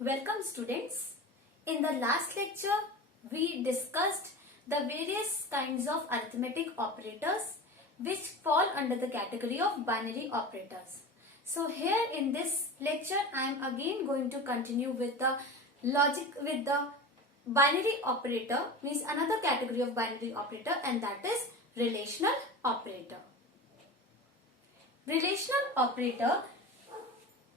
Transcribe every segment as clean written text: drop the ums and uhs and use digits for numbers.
Welcome students. In the last lecture, we discussed the various kinds of arithmetic operators which fall under the category of binary operators. So here in this lecture, I am again going to continue with the binary operator, means another category of binary operator, and that is relational operator. Relational operator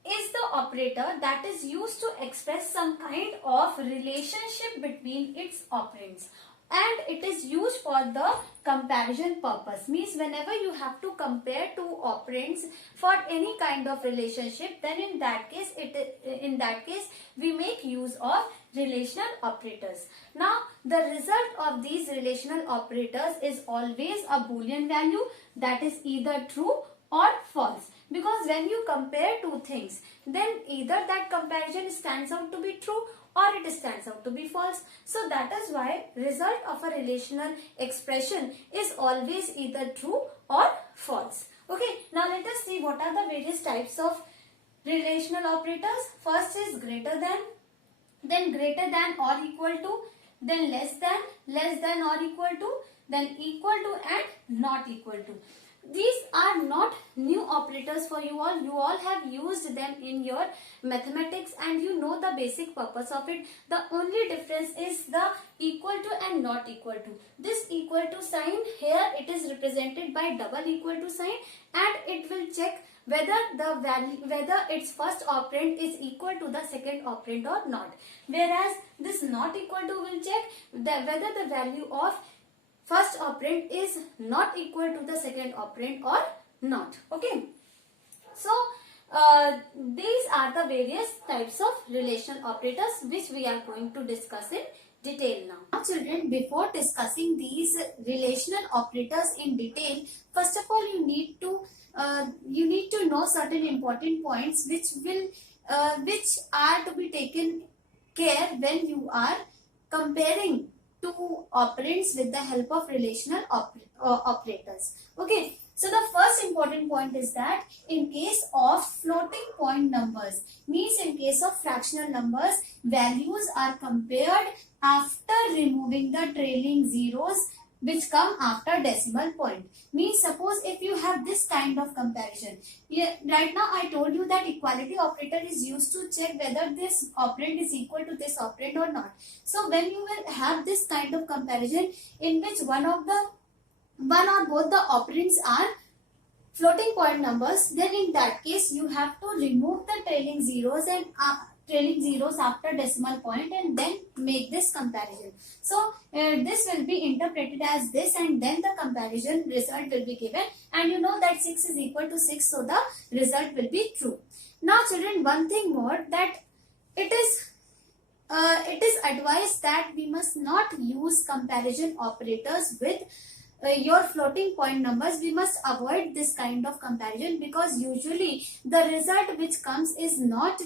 is the operator that is used to express some kind of relationship between its operands, and it is used for the comparison purpose. Means whenever you have to compare two operands for any kind of relationship, then in that case we make use of relational operators. Now the result of these relational operators is always a boolean value, that is either true or false, because when you compare two things, then either that comparison stands out to be true or it stands out to be false. So that is why result of a relational expression is always either true or false. Okay, now let us see what are the various types of relational operators. First is greater than, then greater than or equal to, then less than or equal to, then equal to and not equal to. These are not new operators for you all. You all have used them in your mathematics and you know the basic purpose of it. The only difference is the equal to and not equal to. This equal to sign here, it is represented by double equal to sign, and it will check whether its first operand is equal to the second operand or not. Whereas this not equal to will check whether the value of first operand is not equal to the second operand or not. Okay. So these are the various types of relational operators which we are going to discuss in detail now. Now children, before discussing these relational operators in detail, first of all you need to know certain important points which are to be taken care when you are comparing two operands with the help of relational operators. Okay, so the first important point is that in case of floating point numbers, means in case of fractional numbers, values are compared after removing the trailing zeros which come after decimal point. Means suppose if you have this kind of comparison. Right now I told you that equality operator is used to check whether this operand is equal to this operand or not. So when you will have this kind of comparison in which one or both the operands are floating point numbers, then in that case you have to remove the trailing zeros after decimal point and then make this comparison. So this will be interpreted as this, and then the comparison result will be given, and you know that 6 is equal to 6, so the result will be true. Now children, one thing more, that it is advised that we must not use comparison operators with your floating point numbers. We must avoid this kind of comparison because usually the result which comes is not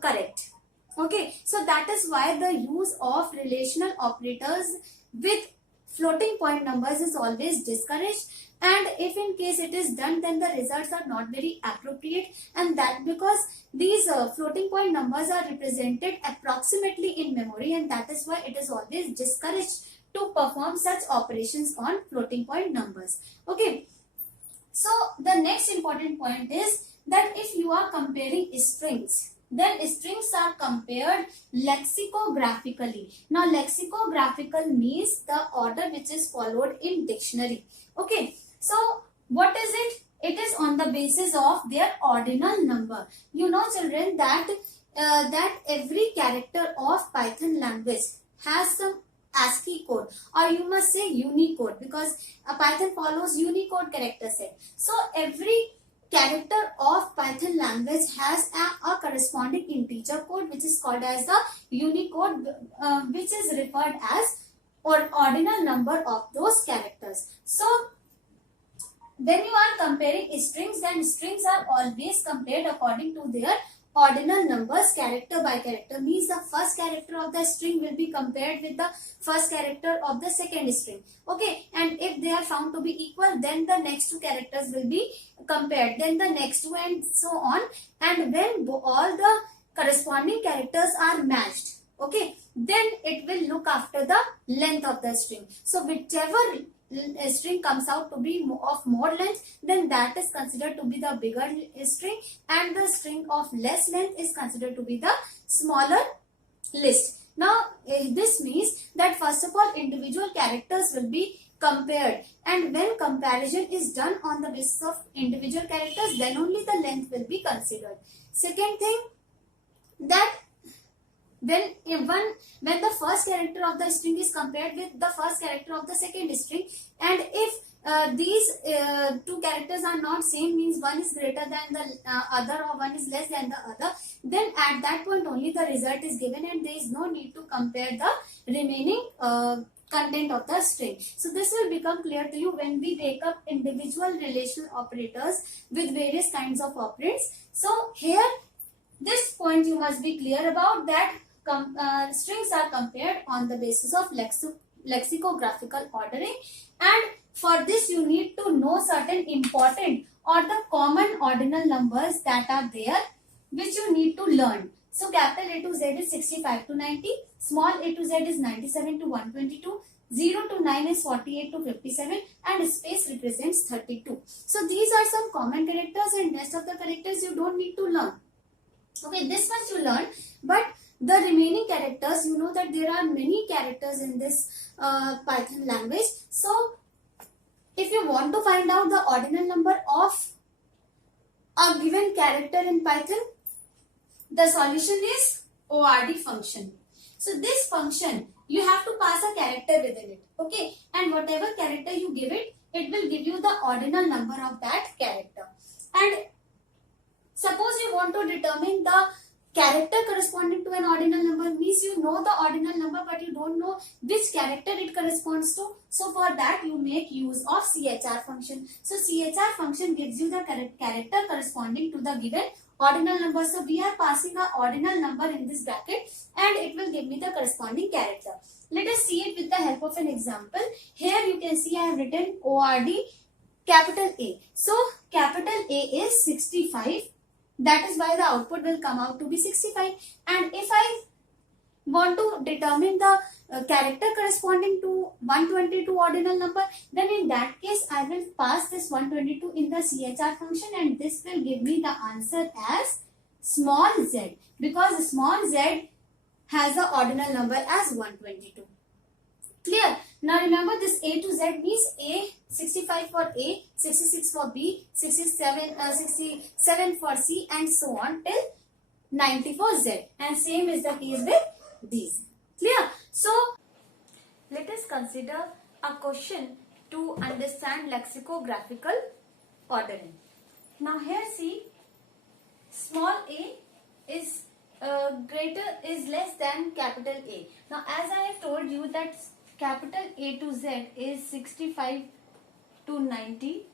correct. Okay, so that is why the use of relational operators with floating point numbers is always discouraged, and if in case it is done, then the results are not very appropriate, and that because these floating point numbers are represented approximately in memory, and that is why it is always discouraged to perform such operations on floating point numbers. Okay, so the next important point is that if you are comparing strings, then strings are compared lexicographically. Now lexicographical means the order which is followed in dictionary. Okay, so what is it? It is on the basis of their ordinal number. You know children that every character of Python language has some ASCII code, or you must say Unicode, because Python follows Unicode character set. So every character of Python language has a corresponding integer code which is called as the Unicode, which is referred as ordinal number of those characters. So when you are comparing strings, then strings are always compared according to their ordinal numbers, character by character. Means the first character of the string will be compared with the first character of the second string. Okay, and if they are found to be equal, then the next two characters will be compared, then the next two, and so on. And when all the corresponding characters are matched, okay, then it will look after the length of the string. So whichever string comes out to be of more length, then that is considered to be the bigger string, and the string of less length is considered to be the smaller list. Now this means that first of all individual characters will be compared, and when comparison is done on the basis of individual characters, then only the length will be considered. Second thing, that when the first character of the string is compared with the first character of the second string, and if these two characters are not same, means one is greater than the other or one is less than the other, then at that point only the result is given, and there is no need to compare the remaining content of the string. So this will become clear to you when we take up individual relational operators with various kinds of operands. So here this point you must be clear about, that strings are compared on the basis of lexicographical ordering, and for this you need to know certain important or the common ordinal numbers that are there, which you need to learn. So capital A to Z is 65 to 90, small a to z is 97 to 122, 0 to 9 is 48 to 57, and space represents 32. So these are some common characters, and rest of the characters you don't need to learn. Okay, this much you learn, but the remaining characters, you know that there are many characters in this Python language. So if you want to find out the ordinal number of a given character in Python, the solution is ORD function. So this function, you have to pass a character within it, okay, and whatever character you give it, it will give you the ordinal number of that character. And suppose you want to determine the character corresponding to an ordinal number, means you know the ordinal number but you don't know which character it corresponds to. So for that you make use of CHR function. So CHR function gives you the character corresponding to the given ordinal number. So we are passing a ordinal number in this bracket, and it will give me the corresponding character. Let us see it with the help of an example. Here you can see I have written ORD capital A. So capital A is 65. That is why the output will come out to be 65. And if I want to determine the character corresponding to 122 ordinal number, then in that case I will pass this 122 in the CHR function, and this will give me the answer as small z, because small z has the ordinal number as 122. Clear? Now remember, this A to Z means A, 65 for A, 66 for B, 67 for C, and so on till 90 for Z. And same is the case with these. Clear? So let us consider a question to understand lexicographical ordering. Now here see, small a is less than capital A. Now as I have told you that capital A to Z is 65 to 90,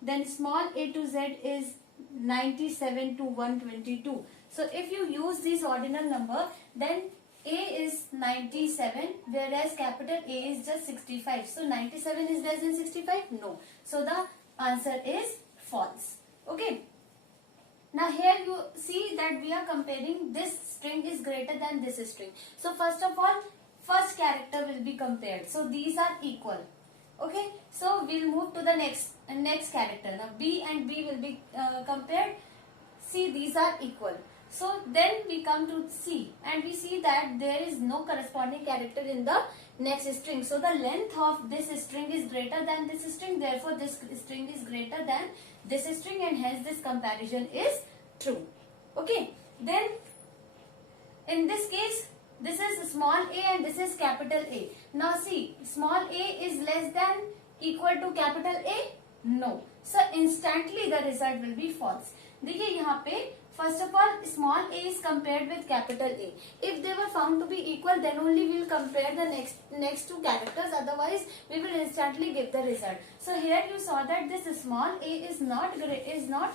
then small a to Z is 97 to 122. So if you use this ordinal number, then A is 97, whereas capital A is just 65. So 97 is less than 65? No. So the answer is false. Okay. Now here you see that we are comparing, this string is greater than this string. So first of all, first character will be compared. So these are equal. Okay. So we'll move to the next character. Now B and B will be compared. See, these are equal. So then we come to C, and we see that there is no corresponding character in the next string. So the length of this string is greater than this string. Therefore this string is greater than this string, and hence this comparison is true. Okay. Then in this case, this is small a and this is capital A. Now see, small a is less than equal to capital A? No. So instantly the result will be false. देखिए यहाँ पे first of all small a is compared with capital A. If they were found to be equal, then only we will compare the next two characters. Otherwise we will instantly give the result. So here you saw that this small a is not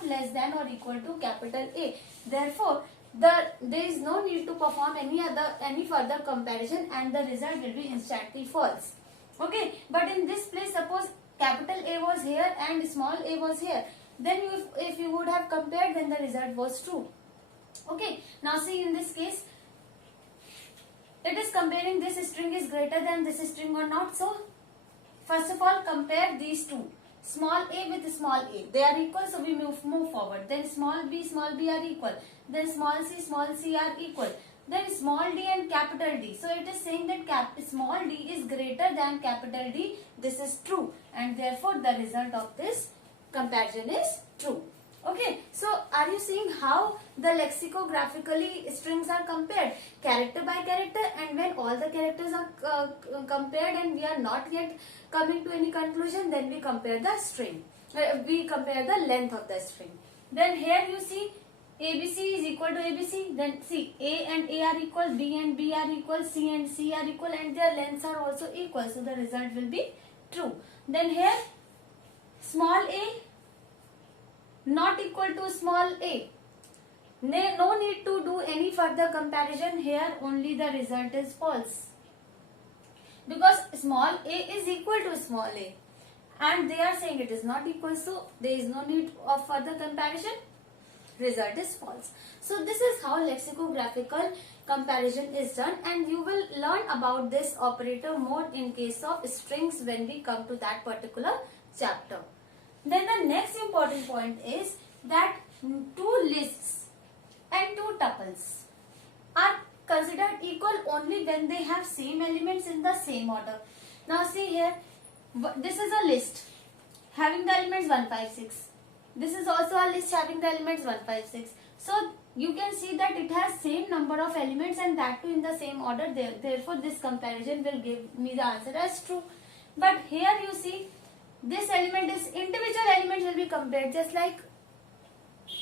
less than or equal to capital A. Therefore there is no need to perform any further comparison, and the result will be instantly false. Okay, but in this place, suppose capital A was here and small a was here, then if you would have compared, then the result was true. Okay, now see in this case, it is comparing this string is greater than this string or not. So first of all, compare these two, small a with small a. They are equal, so we move forward. Then small b are equal. Then small c are equal. Then small d and capital D. So it is saying that small d is greater than capital D. This is true, and therefore the result of this comparison is true. Okay, so are you seeing how the lexicographically strings are compared character by character, and when all the characters are compared and we are not yet coming to any conclusion, then we compare the string, we compare the length of the string. Then here you see ABC is equal to ABC, then see A and A are equal, B and B are equal, C and C are equal, and their lengths are also equal, so the result will be true. Then here small a not equal to small a. No need to do any further comparison here, only the result is false. Because small a is equal to small a and they are saying it is not equal, so there is no need of further comparison. Result is false. So this is how lexicographical comparison is done, and you will learn about this operator more in case of strings when we come to that particular chapter. Then the next important point is that two lists and two tuples are considered equal only when they have same elements in the same order. Now see here, this is a list having the elements 1, 5, 6. This is also a list having the elements 1, 5, 6. So you can see that it has same number of elements and that too in the same order. Therefore this comparison will give me the answer as true. But here you see, this element is individual elements will be compared just like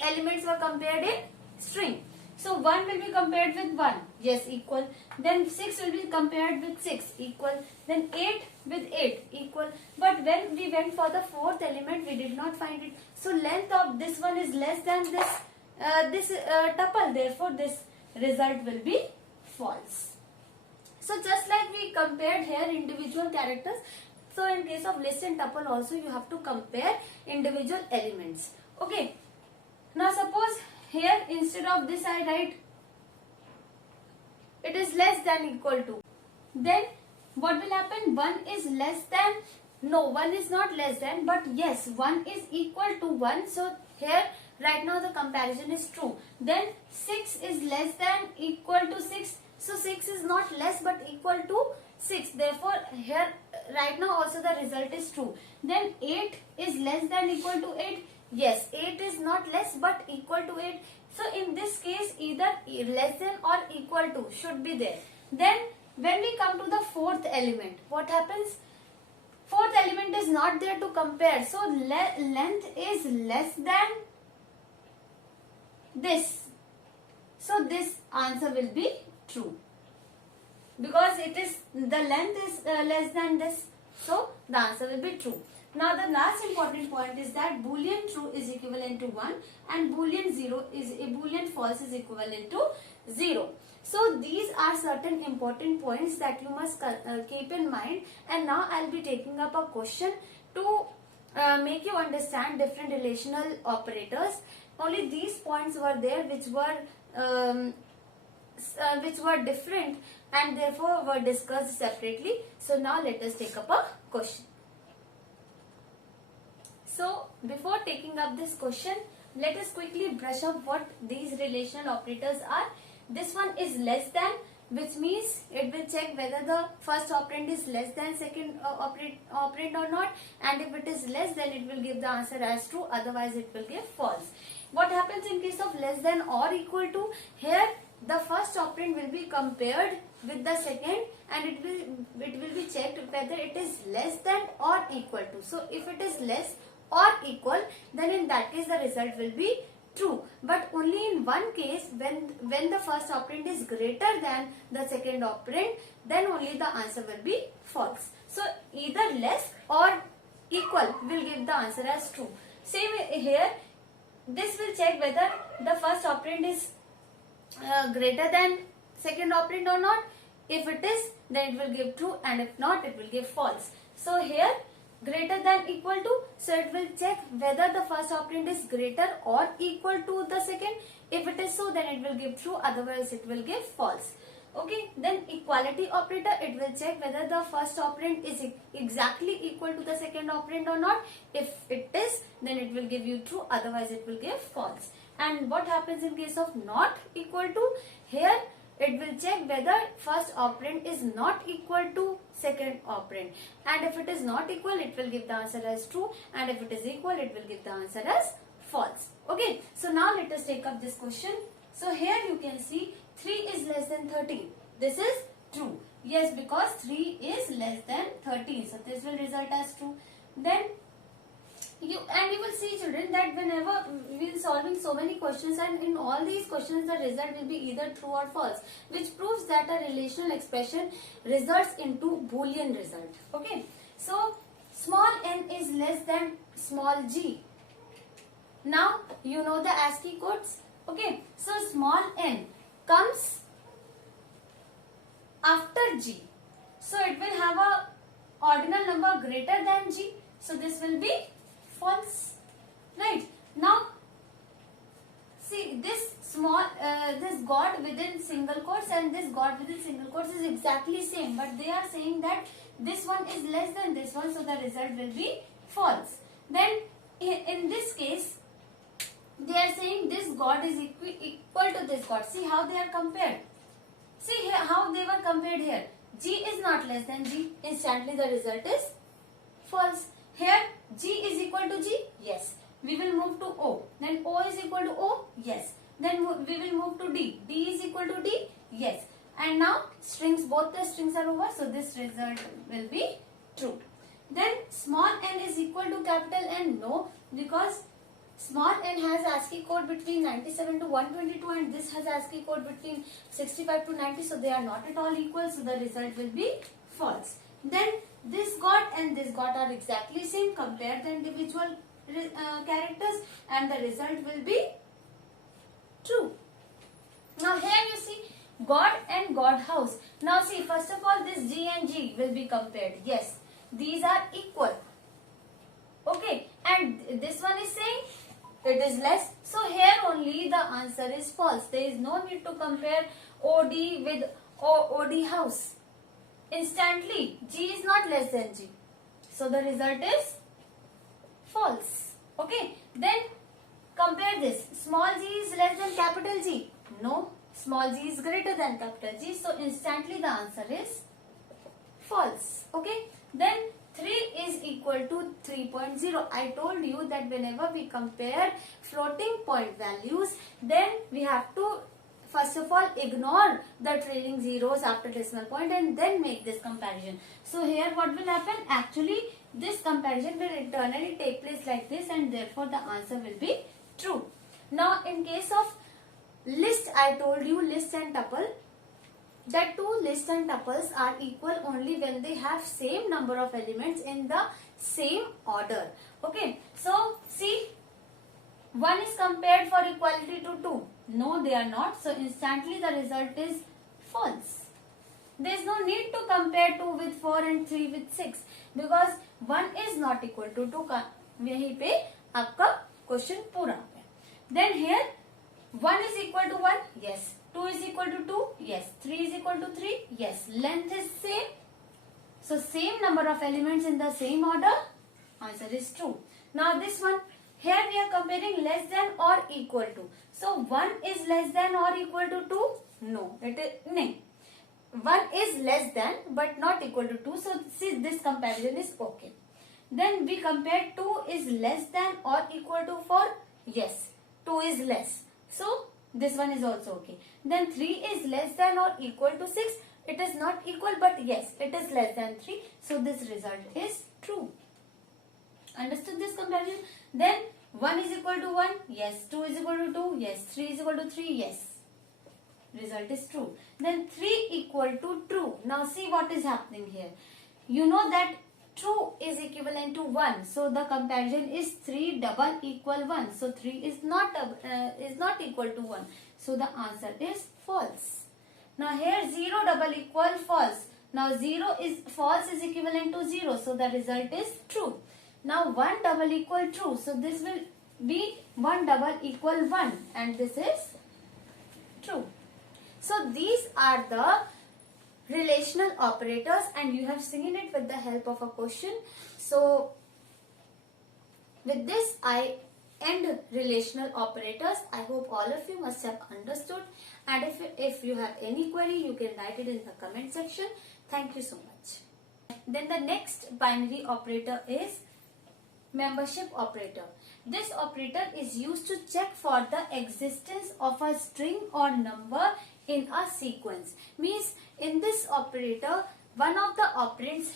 elements were compared in string. So 1 will be compared with 1, yes, equal. Then 6 will be compared with 6, equal. Then 8 with 8, equal. But when we went for the fourth element, we did not find it. So length of this one is less than this tuple. Therefore this result will be false. So just like we compared here individual characters, so in case of list and tuple also you have to compare individual elements. Okay. Now suppose here instead of this I write it is less than equal to. Then what will happen? 1 is less than, no, 1 is not less than, but yes, 1 is equal to 1. So here right now the comparison is true. Then 6 is less than equal to 6. So 6 is not less but equal to 6. Therefore here right now also the result is true. Then 8 is less than equal to 8. Yes, 8 is not less but equal to 8. So in this case either less than or equal to should be there. Then when we come to the fourth element, what happens? Fourth element is not there to compare. So length is less than this. So this answer will be true. Because it is, the length is less than this. So the answer will be true. Now the last important point is that Boolean true is equivalent to 1 and Boolean false is equivalent to 0. So these are certain important points that you must keep in mind, and now I will be taking up a question to make you understand different relational operators. Only these points were there which were different and therefore were discussed separately. So now let us take up a question. So before taking up this question, let us quickly brush up what these relational operators are. This one is less than, which means it will check whether the first operand is less than second operand or not, and if it is less, then it will give the answer as true, otherwise it will give false. What happens in case of less than or equal to? Here the first operand will be compared with the second and it will be checked whether it is less than or equal to. So if it is less or equal, then in that case the result will be true. But only in one case, when the first operand is greater than the second operand, then only the answer will be false. So either less or equal will give the answer as true. Same here, this will check whether the first operand is greater than second operand or not. If it is, then it will give true, and if not, it will give false. So here greater than equal to, so it will check whether the first operand is greater or equal to the second. If it is so, then it will give true, otherwise it will give false. Okay, then equality operator, it will check whether the first operand is exactly equal to the second operand or not. If it is, then it will give you true, otherwise it will give false. And what happens in case of not equal to? Here it will check whether first operand is not equal to second operand, and if it is not equal, it will give the answer as true, and if it is equal, it will give the answer as false. Okay, so now let us take up this question. So here you can see 3 is less than 13. This is true. Yes, because 3 is less than 13. So this will result as true. Then you will see, children, that whenever we are solving so many questions, and in all these questions the result will be either true or false, which proves that a relational expression results into Boolean result. Okay. So small n is less than small g. Now you know the ASCII codes. Okay. So small n comes after g. So it will have a ordinal number greater than g. So this will be false. Right. Now see, this small this God within single quotes and this God within single quotes is exactly same, but they are saying that this one is less than this one, so the result will be false. Then in this case they are saying this God is equal to this God. See how they are compared. See here how they were compared here. G is not less than G. Instantly the result is false. Here G is equal to G. Yes. We will move to O. Then O is equal to O. Yes. Then we will move to D. D is equal to D. Yes. And now strings, both the strings are over. So this result will be true. Then small n is equal to capital N. No, because small n has ASCII code between 97 to 122 and this has ASCII code between 65 to 90. So they are not at all equal. So the result will be false. Then this God and this God are exactly same. Compare the individual characters and the result will be true. Now here you see God and God house. Now see, first of all, this G and G will be compared. Yes, these are equal. Okay, and this one is saying it is less. So here only the answer is false. There is no need to compare OD with OD house. Instantly G is not less than G. So the result is false. Okay, then compare this. Small g is less than capital G. No, small g is greater than capital G. So instantly the answer is false. Okay, then 3 is equal to 3.0. I told you that whenever we compare floating point values, then we have to first of all ignore the trailing zeros after decimal point and then make this comparison. So here what will happen? Actually this comparison will internally take place like this, and therefore the answer will be true. Now in case of list, I told you list and tuple, that two lists and tuples are equal only when they have same number of elements in the same order. Okay, so see, 1 is compared for equality to 2. No, they are not. So instantly the result is false. There is no need to compare 2 with 4 and 3 with 6 because 1 is not equal to 2 का यहीं पे आपका question पूरा है. Then here 1 is equal to 1. Yes. 2 is equal to 2. Yes. 3 is equal to 3. Yes. Length is same. So same number of elements in the same order. Answer is true. Now this one. Here we are comparing less than or equal to. So 1 is less than or equal to 2? No. It is no. 1 is less than but not equal to 2. So see, this comparison is okay. Then we compare 2 is less than or equal to 4. Yes. 2 is less. So this one is also okay. Then 3 is less than or equal to 6. It is not equal but yes, it is less than 3. So this result is true. Understood this comparison? Then 1 is equal to 1. Yes. 2 is equal to 2. Yes. 3 is equal to 3. Yes. Result is true. Then 3 equal to true. Now see what is happening here. You know that true is equivalent to 1. So the comparison is 3 double equal 1. So 3 is not equal to 1. So the answer is false. Now here 0 double equal false. Now 0 is false is equivalent to 0. So the result is true. Now 1 double equal true. So this will be 1 double equal 1 and this is true. So these are the relational operators, and you have seen it with the help of a question. So with this I end relational operators. I hope all of you must have understood, and if you have any query, you can write it in the comment section. Thank you so much. Then the next binary operator is membership operator. This operator is used to check for the existence of a string or number in a sequence. Means in this operator, one of the operands,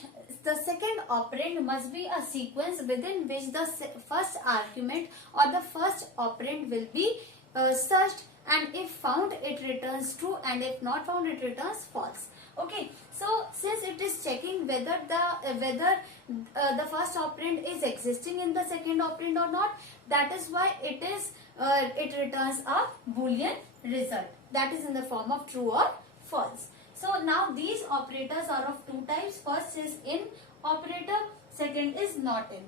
the second operand must be a sequence within which the first argument or the first operand will be searched, and if found it returns true, and if not found it returns false. Okay, so since it is checking whether the first operand is existing in the second operand or not, that is why it returns a boolean result, that is in the form of true or false. So now these operators are of two types. First is in operator, second is not in.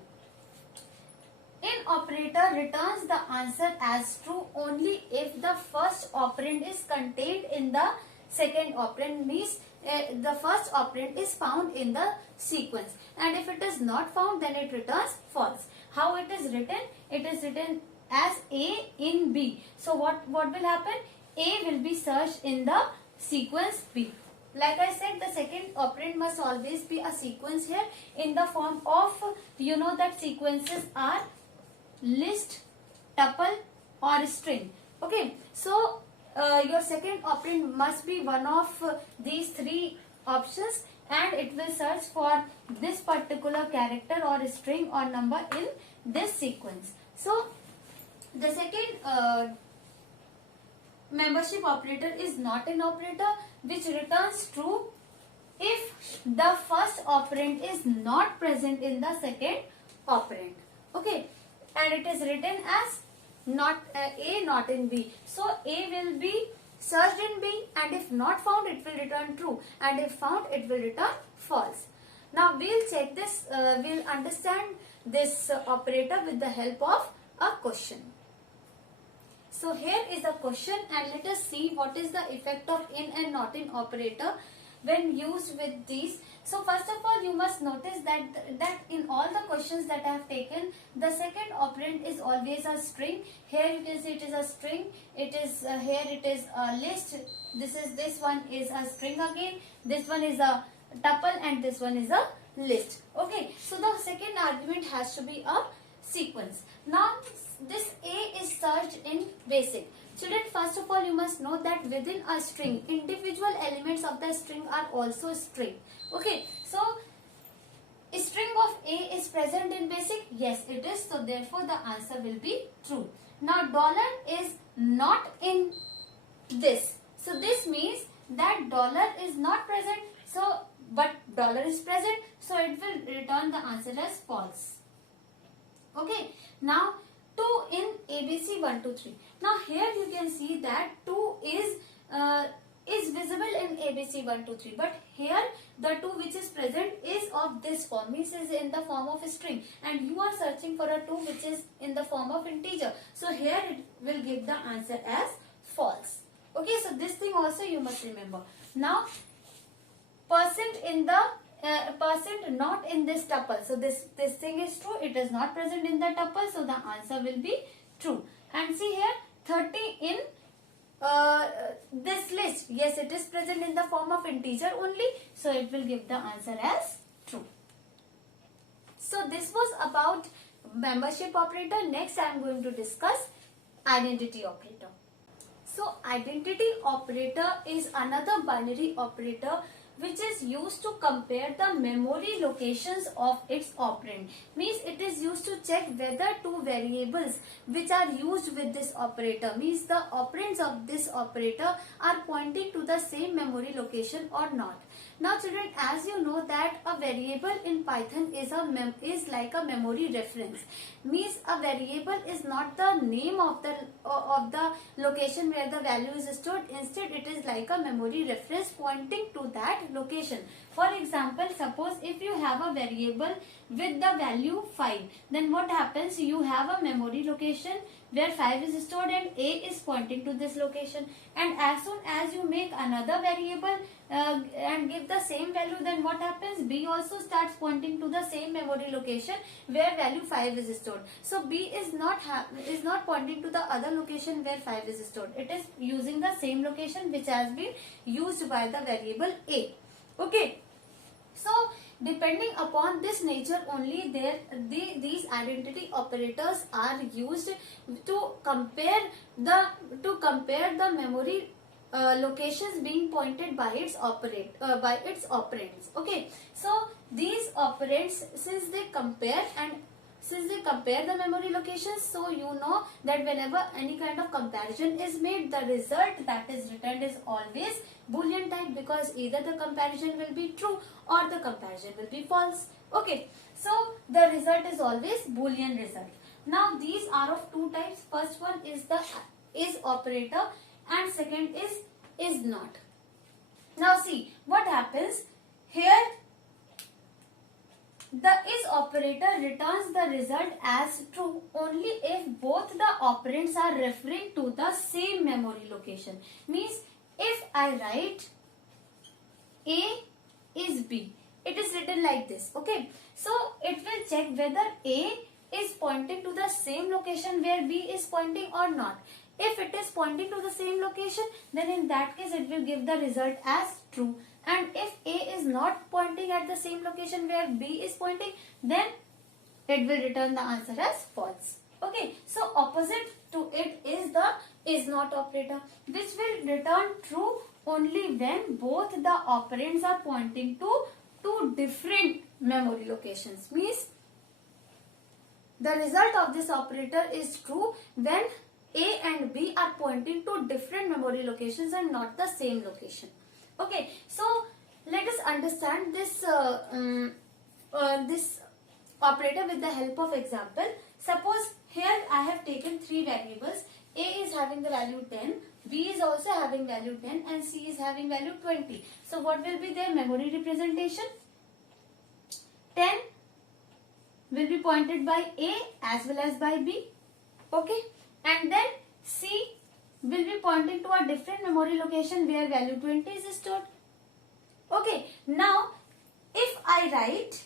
In operator returns the answer as true only if the first operand is contained in the second operand, means the first operand is found in the sequence, and if it is not found, then it returns false. How it is written? It is written as A in B. So what will happen? A will be searched in the sequence B. Like I said, the second operand must always be a sequence here in the form of, you know that sequences are list, tuple or string. Okay, so your second operand must be one of these three options, and it will search for this particular character or string or number in this sequence. So the second membership operator is not an operator, which returns true if the first operand is not present in the second operand. Okay, and it is written as not A, not in B. So A will be searched in B, and if not found, it will return true, and if found, it will return false. Now we'll check this, we'll understand this operator with the help of a question. So here is a question, and let us see what is the effect of in and not in operator when used with these. So first of all, you must notice that in all the questions that I have taken, the second operand is always a string. Here you can see it is a string. It is here it is a list. This one is a string again. This one is a tuple, and this one is a list. Okay, so the second argument has to be a sequence. Now this A is searched in basic. Children, first of all, you must know that within a string, individual elements of the string are also string. Okay, so a string of A is present in basic. Yes, it is. So therefore, the answer will be true. Now dollar is not in this. So this means that dollar is not present. So but dollar is present. So it will return the answer as false. Okay. Now 2 in ABC 1, 2, 3. Now here you can see that 2 is visible in ABC 1, 2, 3. But here the 2 which is present is of this form, means is in the form of a string, and you are searching for a 2 which is in the form of integer. So here it will give the answer as false. Okay, so this thing also you must remember. Now percent in the percent not in this tuple. So this thing is true. It is not present in the tuple. So the answer will be true. And see here 30 in this list. Yes, it is present in the form of integer only. So it will give the answer as true. So this was about membership operator. Next I am going to discuss identity operator. So identity operator is another binary operator which is used to compare the memory locations of its operand. Means it is used to check whether two variables which are used with this operator, means the operands of this operator, are pointing to the same memory location or not. Now children, as you know that a variable in Python is like a memory reference. Means a variable is not the name of the location where the value is stored. Instead it is like a memory reference pointing to that location. For example, suppose if you have a variable with the value 5, then what happens? You have a memory location where 5 is stored and A is pointing to this location. And as soon as you make another variable and give the same value, then what happens? B also starts pointing to the same memory location where value 5 is stored. So B is not pointing to the other location where 5 is stored. It is using the same location which has been used by the variable A. Okay. So depending upon this nature only, these identity operators are used to compare the memory locations being pointed by its operands. Okay, so these operands, since they compare the memory locations, so you know that whenever any kind of comparison is made, the result that is returned is always Boolean type, because either the comparison will be true or the comparison will be false. Okay, so the result is always Boolean result. Now these are of two types. First one is the is operator and second is not. Now see what happens here. The is operator returns the result as true only if both the operands are referring to the same memory location. Means if I write A is B, it is written like this. Okay, so it will check whether A is pointing to the same location where B is pointing or not. If it is pointing to the same location, then in that case it will give the result as true. And if A is not pointing at the same location where B is pointing, then it will return the answer as false. Okay, so opposite to it is the is not operator, which will return true only when both the operands are pointing to two different memory locations. Means the result of this operator is true when A and B are pointing to different memory locations and not the same location. Okay, so let us understand this this operator with the help of example. Suppose here I have taken three variables. A is having the value 10, B is also having value 10 and C is having value 20. So what will be their memory representation? 10 will be pointed by A as well as by B. Okay, and then C will be pointing to a different memory location where value 20 is stored. Okay, now if I write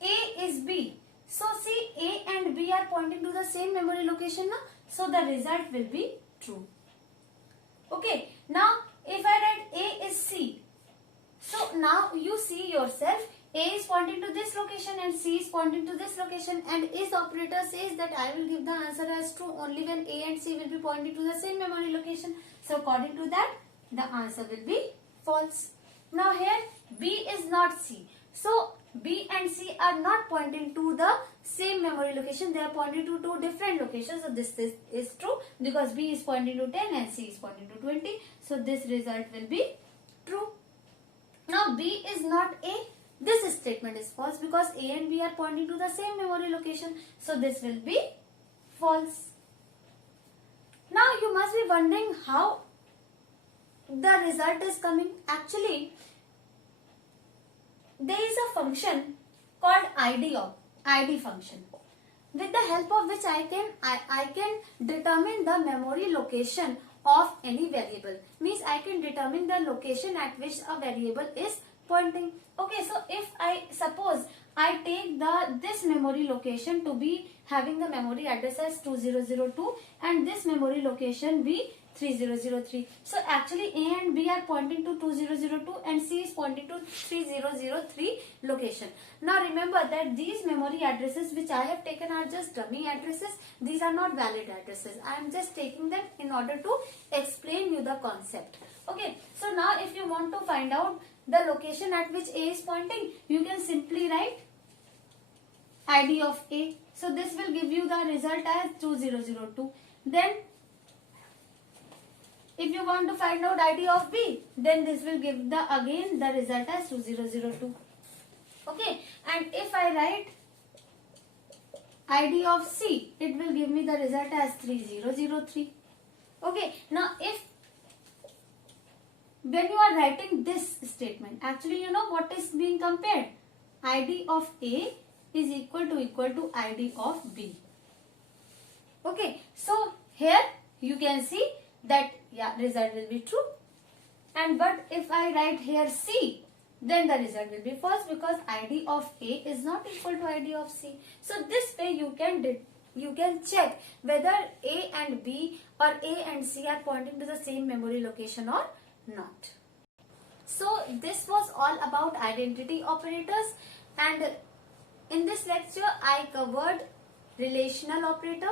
A is B, so see A and B are pointing to the same memory location now, so the result will be true. Okay, now if I write A is C, so now you see yourself, A is pointing to this location and C is pointing to this location, and is operator says that I will give the answer as true only when A and C will be pointing to the same memory location. So according to that, the answer will be false. Now here B is not C. So B and C are not pointing to the same memory location. They are pointing to two different locations. So this is true because B is pointing to 10 and C is pointing to 20. So this result will be true. Now B is not A. This statement is false because A and B are pointing to the same memory location. So this will be false. Now you must be wondering how the result is coming. Actually, there is a function called ID function, with the help of which I can determine the memory location of any variable. Means I can determine the location at which a variable is pointing. Okay, so if I suppose I take this memory location to be having the memory address as 2002 and this memory location be 3003. So actually A and B are pointing to 2002 and C is pointing to 3003 location. Now remember that these memory addresses which I have taken are just dummy addresses. These are not valid addresses. I am just taking them in order to explain you the concept. Okay, so now if you want to find out the location at which A is pointing, you can simply write ID of A. So this will give you the result as 2002. Then if you want to find out ID of B, then this will give again the result as 2002. Okay, and if I write ID of C, it will give me the result as 3003. Okay, now if when you are writing this statement, actually you know what is being compared? ID of A is equal to ID of B. Okay, so here you can see that yeah, result will be true. And but if I write here C, then the result will be false because ID of A is not equal to ID of C. So this way you can check whether A and B or A and C are pointing to the same memory location or not. So this was all about identity operators, and in this lecture I covered relational operator,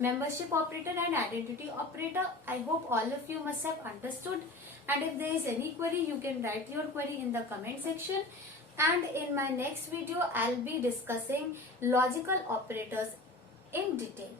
membership operator and identity operator. I hope all of you must have understood, and if there is any query you can write your query in the comment section, and in my next video I'll be discussing logical operators in detail.